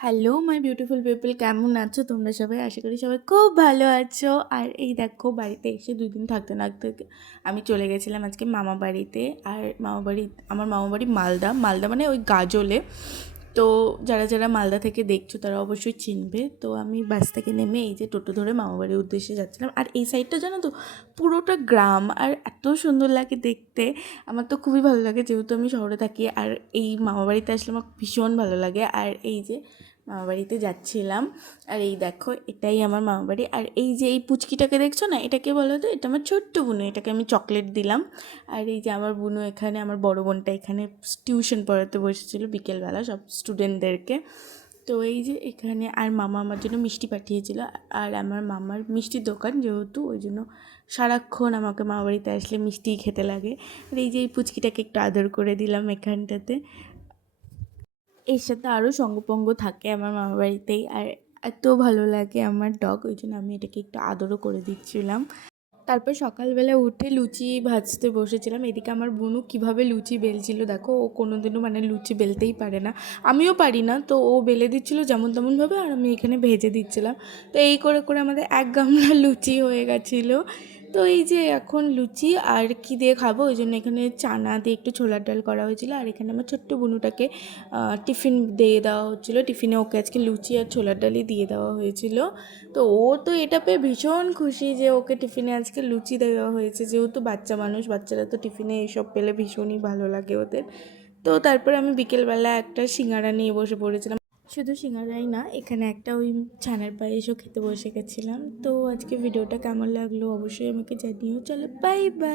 Hello my beautiful people, কেমন আছো তোমরা সবাই? আশা করি সবাই খুব ভালো আছো। আর এই দেখো, বাড়িতে এসে 2 দিন থাকতে থাকতে আমি চলে গেছিলাম আজকে মামা বাড়িতে। আর আমার মামা বাড়ি মালদা মানে ওই গাজলে। তো যারা যারা মালদা থেকে দেখছো তারা অবশ্যই চিনবে। তো আমি বাস থেকে নেমে এই যে টোটো ধরে মামা বাড়ির উদ্দেশ্যে যাচ্ছিলাম। আর এই সাইডটা জানো তো, পুরোটা গ্রাম, আর এত সুন্দর লাগে দেখতে। আমার তো খুবই ভালো লাগে, যেহেতু আমি শহরে থাকি। আর এই মামা বাড়িতে আসলে আমার ভীষণ ভালো লাগে। আর এই যে মামাবাড়িতে যাচ্ছিলাম, আর এই দেখো এটাই আমার মামাবাড়ি। আর এই যে এই পুচকিটাকে দেখছো না, এটাকে বলো তো, এটা আমার ছোট্ট বুনু, এটাকে আমি চকলেট দিলাম। আর এই যে আমার বুনু এখানে, আমার বড় বোনটা এখানে টিউশন পড়াতে বসেছিল বিকেলবেলা সব স্টুডেন্টদেরকে। তো এই যে এখানে, আর মামা আমার জন্য মিষ্টি পাঠিয়েছিল। আর আমার মামার মিষ্টির দোকান যেহেতু, ওই জন্য সারাক্ষণ আমাকে মামাবাড়িতে আসলে মিষ্টিই খেতে লাগে। আর এই যে এই পুচকিটাকে একটু আদর করে দিলাম এখানটাতে। এর সাথে আরও সঙ্গপঙ্গ থাকে আমার মামাবাড়িতেই। আর এত ভালো লাগে আমার ডগ, ওই জন্য আমি এটাকে একটু আদরও করে দিচ্ছিলাম। তারপর সকালবেলা উঠে লুচি ভাজতে বসেছিলাম। এদিকে আমার বোনু কীভাবে লুচি বেলছিল দেখো, ও কোনোদিনও মানে লুচি বেলতেই পারে না, আমিও পারি না। তো ও বেলে দিচ্ছিলো যেমন তেমনভাবে, আর আমি এখানে ভেজে দিচ্ছিলাম। তো এই করে করে আমাদের এক গামলা লুচি হয়ে গেছিলো। তো এই যে এখন লুচি আর কি দিয়ে খাবো, ওই জন্য এখানে চানা দিয়ে একটু ছোলার ডাল করা হয়েছিল। আর এখানে আমার ছোট্ট বুনুটাকে টিফিন দিয়ে দেওয়া হচ্ছিলো। টিফিনে ওকে আজকে লুচি আর ছোলার ডালই দিয়ে দেওয়া হয়েছিল। তো ও তো এটা পেয়ে ভীষণ খুশি যে ওকে টিফিনে আজকে লুচি দেওয়া হয়েছে, যেহেতু বাচ্চা মানুষ, বাচ্চারা তো টিফিনে এইসব পেলে ভীষণই ভালো লাগে ওদের। তো তারপরে আমি বিকেলবেলা একটা সিঙ্গাড়া নিয়ে বসে পড়েছিলাম। শুধু সিঙ্গারাই না, এখানে একটা ওই ছানার পায়েসও খেতে বসে গেছিলাম। তো আজকে ভিডিওটা কেমন লাগলো অবশ্যই আমাকে জানিও। চলো, বাই বাই।